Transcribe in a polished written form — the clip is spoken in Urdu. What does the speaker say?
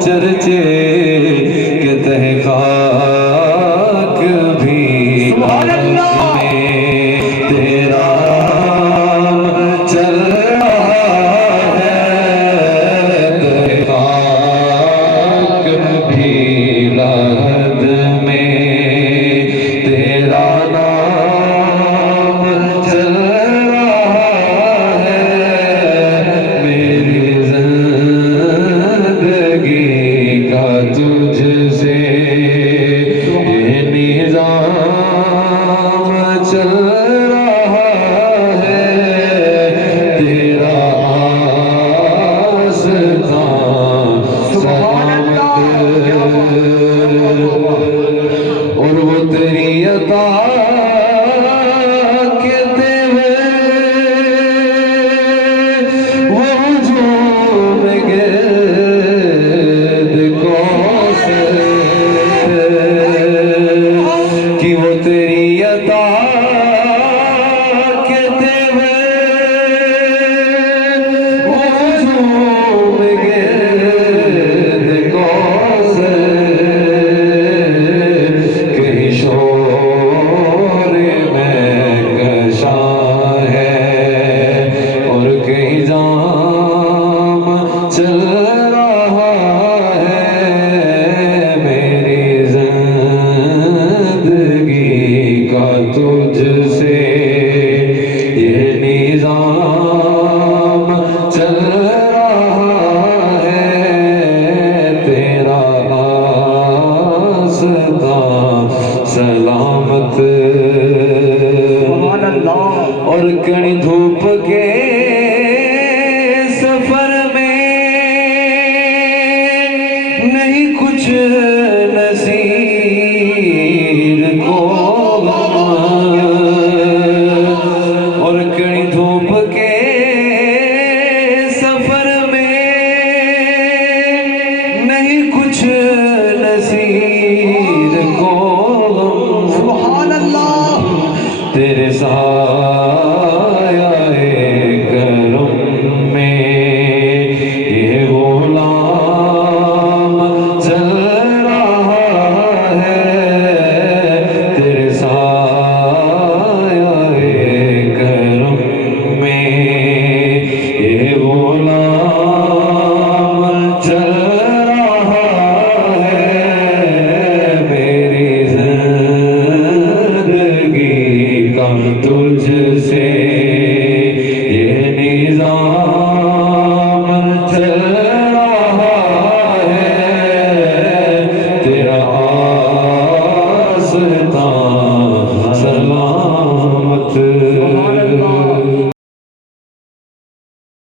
چرچے کہ تحقاق بھی سبحان اللہ تیرا نام چل رہا ہے، تحقاق بھی راحت میں تیرا نام چل رہا ہے، میری زندگی کا تجھ سے یہ نظام چل رہا ہے، تیرا آستان سلامت، اور وہ تیری عطا کے دیوے وہ ہجوم گرد کوثر کہ وہ تیری عطا کے دیوے وہ ہجوم گرد کوثر، کہیں شور میں کشاں ہے اور کہیں جام چل رہا ہے، میری زندگی کا تجھ سے یہ نظام چل رہا ہے، تیرا آستان سلامت، سبحان اللہ اور کڑی دھوپ کے سفر میں نہیں کچھ نصیر کو غم، اور کڑی دھوپ کے سفر میں نہیں کچھ نصیر کو غم، سبحان اللہ تیرے سایہ کرم میں یہ غلام چل رہا ہے، تیرے سایہ کرم میں یہ غلام چل رہا ہے، میری زندگی کا تجھ سے یہ نظام چل رہا ہے، تیرا آستان سلامت۔